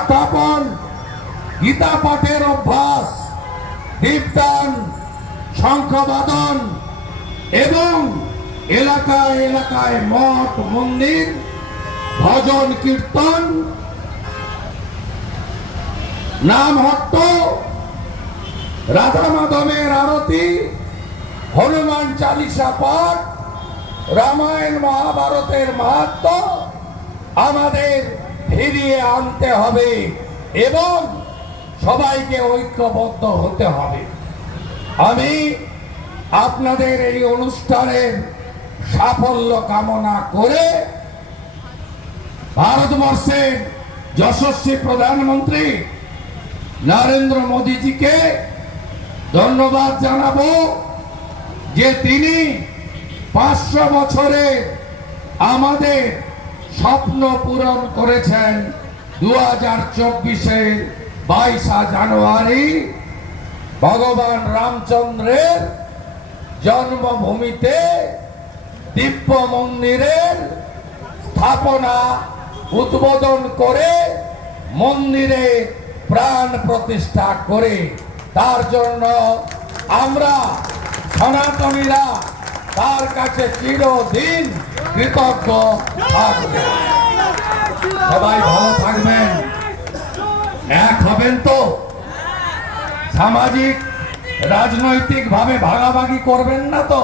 স্থাপন, গীতা পাঠের অভ্যাস, দীপদান, শঙ্খবাদন এবং এলাকায় এলাকায় মঠ মন্দির, ভজন কীর্তন, নাম হট্ট, রাধা মাধবের আরতি, হনুমান চালিসা পাঠ, রামায়ণ মহাভারতের মাহাত্ম্য আমাদের ফিরিয়ে আনতে হবে এবং সবাইকে ঐক্যবদ্ধ হতে হবে। আমি আপনাদের এই অনুষ্ঠানের সাফল্য কামনা করে ভারতবর্ষের যশস্বী প্রধানমন্ত্রী নরেন্দ্র মোদীজিকে ধন্যবাদ জানাবো যে তিনি 500 বছরে আমাদের স্বপ্ন পূরণ করেছেন। 2024-এর 22 জানুয়ারি ভগবান রামচন্দ্রের জন্মভূমিতে দিব্য মন্দিরের স্থাপনা উদ্বোধন করে মন্দিরে প্রাণ প্রতিষ্ঠা করে তার জন্য আমরা সনাতনীরা তার কাছে চিরদিন কৃতজ্ঞ থাকব। সবাই ভালো থাকবেন, এক হবেন তো, সামাজিক রাজনৈতিক ভাবে ভাগাভাগি করবেন না তো,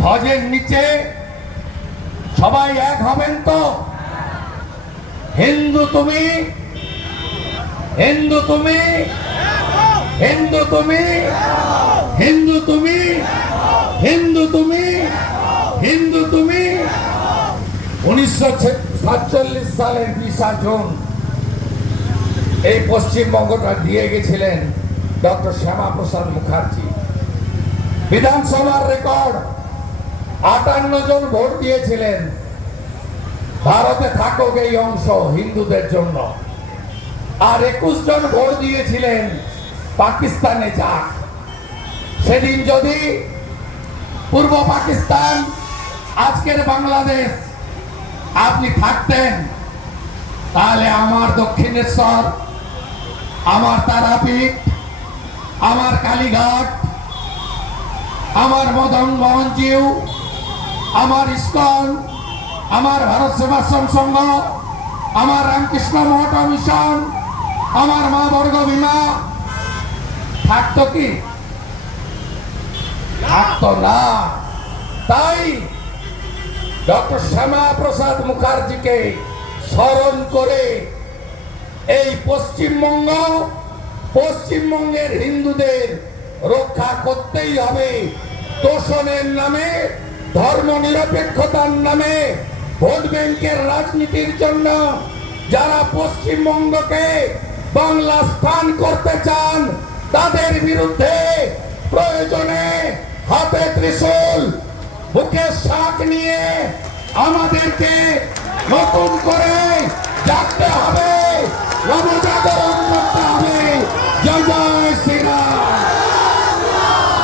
ধ্বজের নিচে সবাই এক হবেন তো। হিন্দু তুমি, হিন্দু তুমি, হিন্দু তুমি, হিন্দু তুমি, হিন্দু তুমি, হিন্দু তুমি। 1947 সালের 20 জুন এই পশ্চিমবঙ্গটা দিয়ে গেছিলেন ডক্টর শ্যামাপ্রসাদ মুখার্জি। বিধানসভার রেকর্ড 58 জন ভোট দিয়েছিলেন ভারতে থাকুক এই অংশ হিন্দুদের জন্য, আর 21 জন ভোট দিয়েছিলেন পাকিস্তানে যাক। সেদিন যদি পূর্ব পাকিস্তান আজকের বাংলাদেশ আপনি থাকতেন, তাহলে আমার দক্ষিণেশ্বর, আমার তারাপীঠ, আমার কালীঘাট, আমার মদন মোহন জিউ, আমার ইস্কন, আমার ভারত সেবাশ্রম সংঘ, আমার রামকৃষ্ণ মঠ মিশন, আমার মা বর্গ বিমা থাকতো কি? থাকতো না। তাই ডক্টর শ্যামাপ্রসাদ মুখার্জিকে স্মরণ করে এই পশ্চিমবঙ্গের হিন্দুদের রক্ষা করতেই হবে। তোষণের নামে, ধর্ম নিরপেক্ষতার নামে, ভোট ব্যাংকের রাজনীতির জন্য যারা পশ্চিমবঙ্গকে বাংলা স্থান করতে চান তাদের বিরুদ্ধে প্রয়োজনে হাতে ত্রিশূল, বুকে শাক নিয়ে আমাদেরকে নতুন করে জাগতে হবে, নবজাগরণ করতে হবে। জয় জয় শ্রীরাম।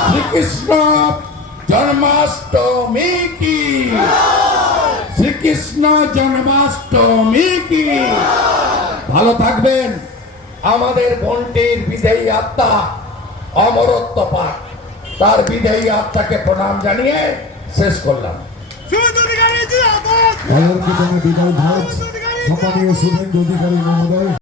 শ্রীকৃষ্ণ জন্মাষ্টমী কি, শ্রীকৃষ্ণ জন্মাষ্টমী কি। ভালো থাকবেন। আমাদের বোনটির বিদেয়ী আত্মা অমরত্ব পাক, তার বিদেয়ী আত্মাকে প্রণাম জানিয়ে শেষ করলাম। বিদায় ভারত, সম্মানীয় শুভেন্দু অধিকারী মহোদয়।